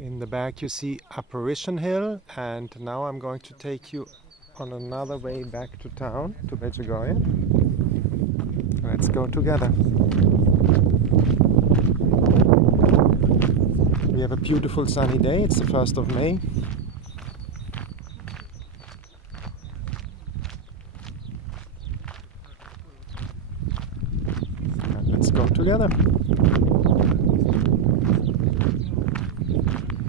In the back you see Apparition Hill, and now I'm going to take you on another way back to town, to Medjugorje. Let's go together. We have a beautiful sunny day, it's the 1st of May. And let's go together.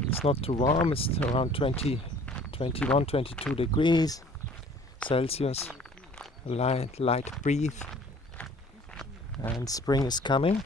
It's not too warm, it's around 21, 22 degrees Celsius, a light breeze, and spring is coming.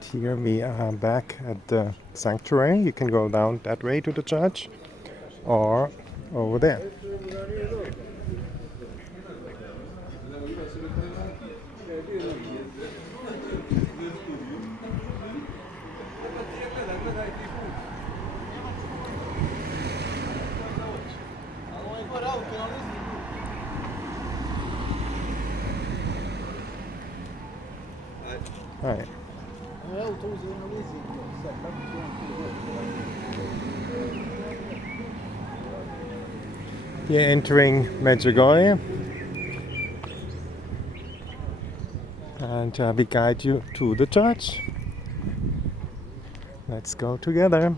And here we are back at the sanctuary. You can go down that way to the church or over there. Right. We're entering Medjugorje, and we guide you to the church. Let's go together.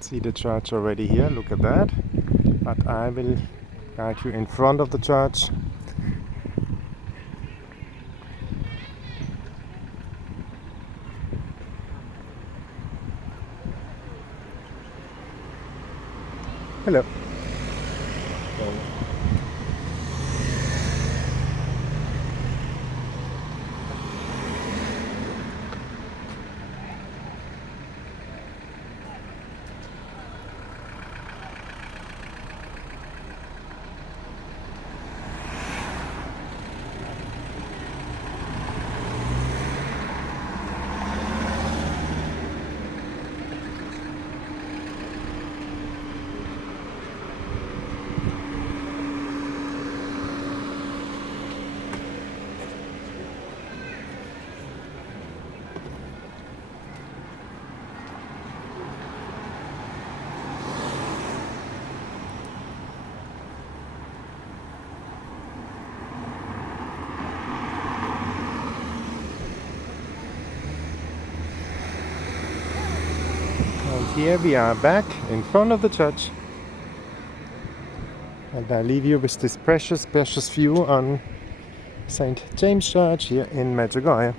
See the church already here, look at that. But I will guide you in front of the church. Hello. And here we are back in front of the church. And I leave you with this precious view on St. James Church here in Medjugorje.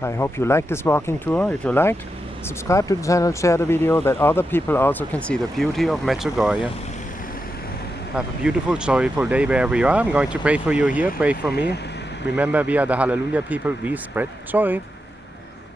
I hope you liked this walking tour. If you liked, subscribe to the channel, share the video, that other people also can see the beauty of Medjugorje. Have a beautiful, joyful day wherever you are. I'm going to pray for you here. Pray for me. Remember, we are the Hallelujah people. We spread joy.